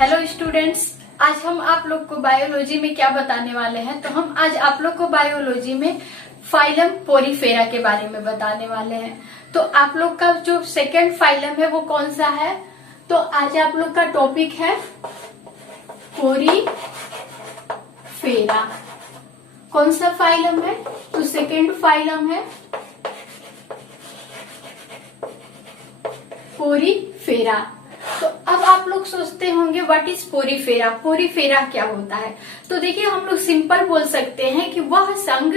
Hello students, आज हम आप लोग को बायोलॉजी में क्या बताने वाले हैं। तो हम आज आप लोग को बायोलॉजी में फाइलम पोरीफेरा के बारे में बताने वाले हैं। तो आप लोग का जो सेकंड फाइलम है वो कौन सा है? तो आज आप लोग का टॉपिक है पोरीफेरा। कौन सा फाइलम है? तो सेकंड फाइलम है पोरीफेरा। तो अब आप लोग सोचते होंगे व्हाट इज पोरीफेरा, पोरीफेरा क्या होता है? तो देखिए, हम लोग सिंपल बोल सकते हैं कि वह संघ,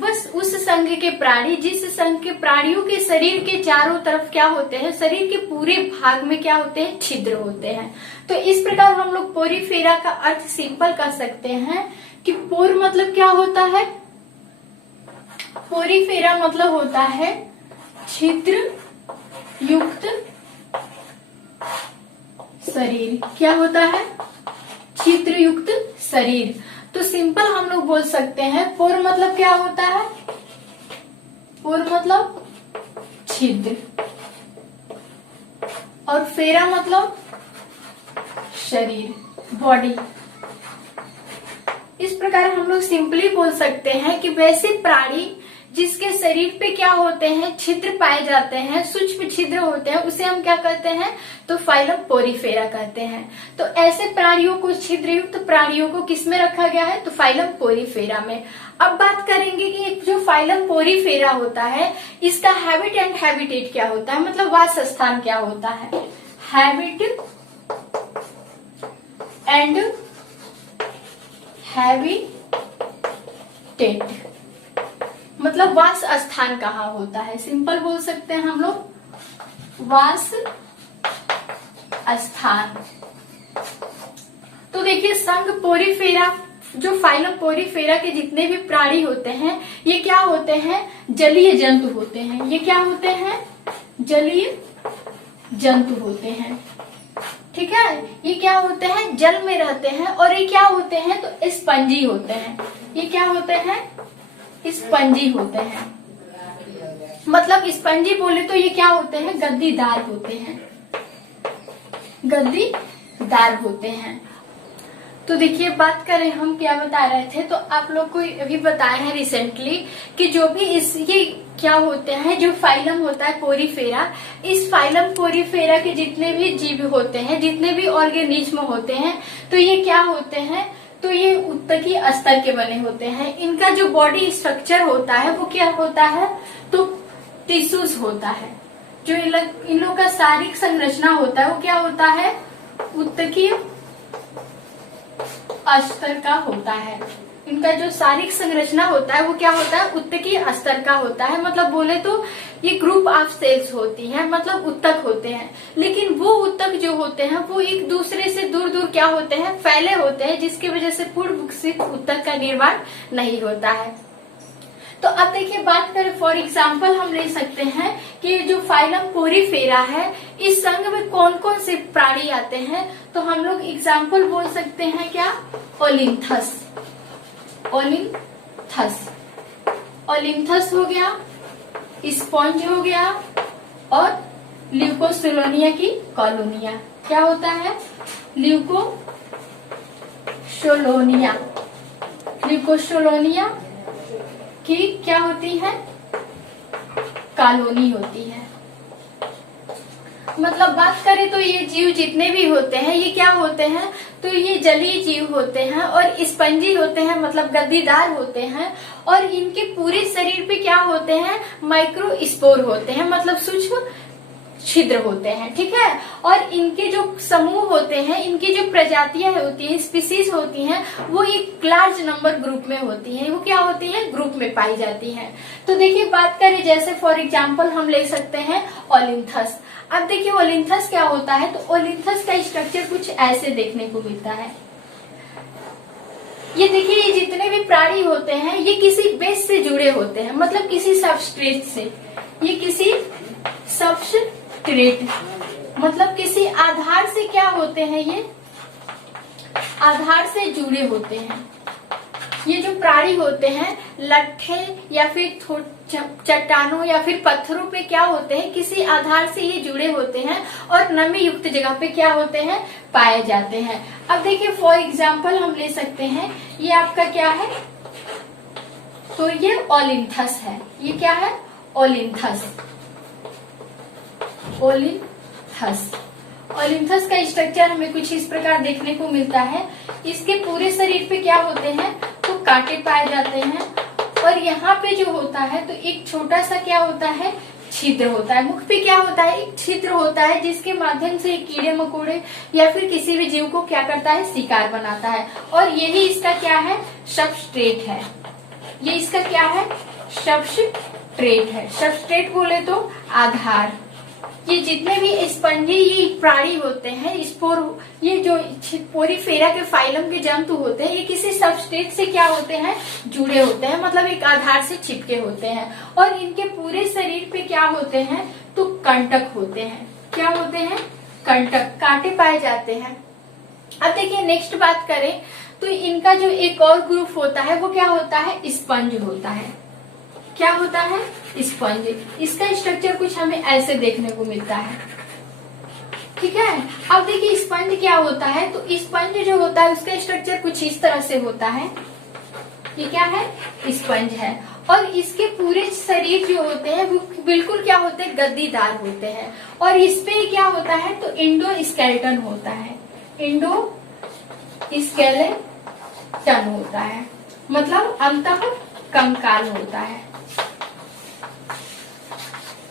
बस उस संघ के प्राणी, जिस संघ के प्राणियों के शरीर के चारों तरफ क्या होते हैं, शरीर के पूरे भाग में क्या होते हैं, छिद्र होते हैं। तो इस प्रकार हम लोग पोरीफेरा का अर्थ सिंपल कर सकते हैं कि पोर मतलब क्या होता है? पोरीफेरा मतलब होता है छिद्र युक्त शरीर। क्या होता है? छिद्र युक्त शरीर। तो सिंपल हम लोग बोल सकते हैं पोर मतलब क्या होता है? पोर मतलब छिद्र और फेरा मतलब शरीर, बॉडी। इस प्रकार हम लोग सिंपली बोल सकते हैं कि वैसे प्राणी जिसके शरीर पे क्या होते हैं, छिद्र पाए जाते हैं, सूक्ष्म छिद्र होते हैं, उसे हम क्या कहते हैं? तो फाइलम पोरीफेरा कहते हैं। तो ऐसे प्राणियों को, छिद्रयुक्त प्राणियों को किसमें रखा गया है? तो फाइलम पोरीफेरा में। अब बात करेंगे कि जो फाइलम पोरीफेरा होता है, इसका हैबिट एंड हैबिटेट क्या होता है, मतलब वास स्थान क्या होता है? हैबिट एंड हैबिटेट मतलब वास स्थान कहाँ होता है? सिंपल बोल सकते हैं हम लोग, वास स्थान। तो देखिए, संघ पोरीफेरा, जो फाइलम पोरीफेरा के जितने भी प्राणी होते हैं, ये क्या होते हैं? जलीय जंतु होते हैं। ये क्या होते हैं? जलीय जंतु होते हैं। ठीक है, ये क्या होते हैं? जल में रहते हैं। और ये क्या होते हैं? तो स्पंजी होते हैं। ये क्या होते हैं? स्पंजी होते हैं। मतलब स्पंजी बोले तो ये क्या होते हैं? गद्दीदार होते हैं, गद्दीदार होते हैं। तो देखिए, बात करें हम क्या बता रहे थे, तो आप लोग को अभी बताया है रिसेंटली कि जो भी ये क्या होते हैं, जो फाइलम होता है पोरीफेरा, इस फाइलम पोरीफेरा के जितने भी जीव होते हैं, जितने भी ऑर्गेनिज्म होते हैं, तो ये क्या होते हैं? तो ये उत्तकीय स्तर के बने होते हैं। इनका जो बॉडी स्ट्रक्चर होता है वो क्या होता है? तो टिश्यूज होता है। जो इन लोग का शारीरिक संरचना होता है वो क्या होता है? उत्तकीय स्तर का होता है। इनका जो शारीरिक संरचना होता है वो क्या होता है? उत्तकीय स्तर का होता है। मतलब बोले तो ये ग्रुप ऑफ सेल्स होती हैं, मतलब उत्तक होते हैं। लेकिन वो उत्तक जो होते हैं वो एक दूसरे से दूर दूर क्या होते हैं? फैले होते हैं, जिसकी वजह से पूर्ण विकसित उत्तक का निर्माण नहीं होता है। तो अब देखिए, बात करें फॉर एग्जाम्पल हम ले सकते हैं कि जो फाइलम पोरीफेरा है, इस संघ में कौन कौन से प्राणी आते हैं। तो हम लोग एग्जाम्पल बोल सकते हैं क्या? ओलिन्थस, ओलिन्थस, ओलिन्थस हो गया, स्पॉन्ज हो गया, और ल्यूकोसोलोनिया की कॉलोनिया। क्या होता है? ल्यूकोसोलोनिया, ल्यूकोसोलोनिया की क्या होती है? कॉलोनी होती है। मतलब बात करें तो ये जीव जितने भी होते हैं, ये क्या होते हैं? तो ये जलीय जीव होते हैं और स्पंजी होते हैं, मतलब गद्दीदार होते हैं। और इनके पूरे शरीर पे क्या होते हैं? माइक्रोस्पोर होते हैं, मतलब सूक्ष्म छिद्र होते हैं। ठीक है, और इनके जो समूह होते हैं, इनकी जो प्रजातियां होती हैं, स्पीसीज होती हैं, वो एक लार्ज नंबर ग्रुप में होती हैं। वो क्या होती हैं? ग्रुप में पाई जाती हैं। तो देखिए, बात करें जैसे फॉर एग्जाम्पल हम ले सकते हैं ओलिन्थस। अब देखिए, ओलिन्थस क्या होता है? तो ओलिन्थस का स्ट्रक्चर कुछ ऐसे देखने को मिलता है। ये देखिए, ये जितने भी प्राणी होते हैं ये किसी बेस से जुड़े होते हैं, मतलब किसी सबस्ट्रेट से। ये किसी सबस्ट्रेट मतलब किसी आधार से क्या होते हैं? ये आधार से जुड़े होते हैं। ये जो प्राणी होते हैं लट्ठे या फिर चट्टानों या फिर पत्थरों पे क्या होते हैं, किसी आधार से ये जुड़े होते हैं और नमी युक्त जगह पे क्या होते हैं, पाए जाते हैं। अब देखिए फॉर एग्जाम्पल हम ले सकते हैं, ये आपका क्या है, तो ये ओलिन्थस है। ये क्या है, ओलिन्थस। ओलिन्थस ओलिन्थस का स्ट्रक्चर हमें कुछ इस प्रकार देखने को मिलता है। इसके पूरे शरीर पे क्या होते हैं, तो कांटे पाए जाते हैं और यहाँ पे जो होता है तो एक छोटा सा क्या होता है, छिद्र होता है। मुख पे क्या होता है, एक छिद्र होता है जिसके माध्यम से कीड़े मकोड़े या फिर किसी भी जीव को क्या करता है, शिकार बनाता है। और यही इसका क्या है, सबस्ट्रेट है। ये इसका क्या है, सबस्ट्रेट है। सबस्ट्रेट बोले तो आधार। ये जितने भी स्पंजी ये प्राणी होते हैं, स्पोर, ये जो पोरीफेरा के फाइलम के जंतु होते हैं, ये किसी सबस्ट्रेट से क्या होते हैं, जुड़े होते हैं, मतलब एक आधार से चिपके होते हैं। और इनके पूरे शरीर पे क्या होते हैं, तो कंटक होते हैं। क्या होते हैं, कंटक, कांटे पाए जाते हैं। अब देखिए नेक्स्ट बात करें तो इनका जो एक और ग्रुप होता है वो क्या होता है, स्पंज होता है। क्या होता है, स्पंज। इसका स्ट्रक्चर कुछ हमें ऐसे देखने को मिलता है, ठीक है। अब देखिए स्पंज क्या होता है, तो स्पंज जो होता है उसका स्ट्रक्चर कुछ इस तरह से होता है। ये क्या है, स्पंज है। और इसके पूरे शरीर जो होते हैं वो बिल्कुल क्या होते हैं, गद्दीदार होते हैं। और इसपे क्या होता है, तो इंडोस्केलेटन होता है। इंडोस्केलेटन होता है, मतलब अंतः कंकाल होता है,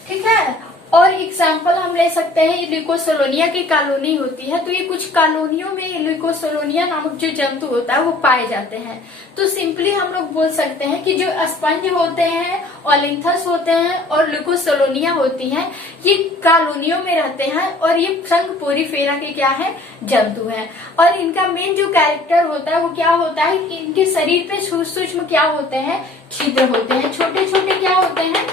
ठीक है। और एग्जाम्पल हम ले सकते हैं, ल्यूकोसोलोनिया की कॉलोनी होती है, तो ये कुछ कॉलोनियों में ल्यूकोसोलोनिया नामक जो जंतु होता है वो पाए जाते हैं। तो सिंपली हम लोग बोल सकते हैं कि जो स्पंज होते हैं, ओलिन्थस होते हैं और ल्यूकोसोलोनिया होती हैं, ये कॉलोनियों में रहते हैं और ये संघ पोरीफेरा के क्या है, जंतु हैं। और इनका मेन जो कैरेक्टर होता है वो क्या होता है कि इनके शरीर पे सूक्ष्म क्या होते हैं, छिद्र होते हैं। छोटे छोटे क्या होते हैं,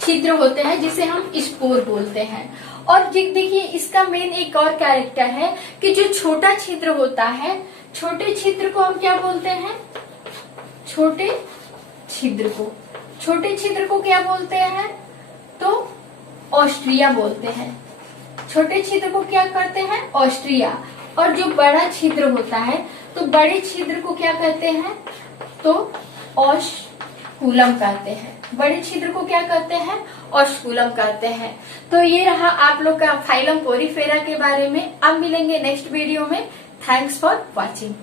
छिद्र होते हैं, जिसे हम स्पोर बोलते हैं। और देखिए इसका मेन एक और कैरेक्टर है कि जो छोटा छिद्र होता है, छोटे छिद्र को हम क्या बोलते हैं, छोटे छिद्र को क्या बोलते हैं, तो ऑस्ट्रिया बोलते हैं। छोटे छिद्र को क्या करते हैं, ऑस्ट्रिया। और जो बड़ा छिद्र होता है तो बड़े छिद्र को क्या कहते हैं, तो ऑस्कुलम कहते हैं। बड़े छिद्र को क्या कहते हैं, ऑस्कुलम कहते हैं। तो ये रहा आप लोग का फाइलम पोरीफेरा के बारे में। अब मिलेंगे नेक्स्ट वीडियो में। Thanks for watching.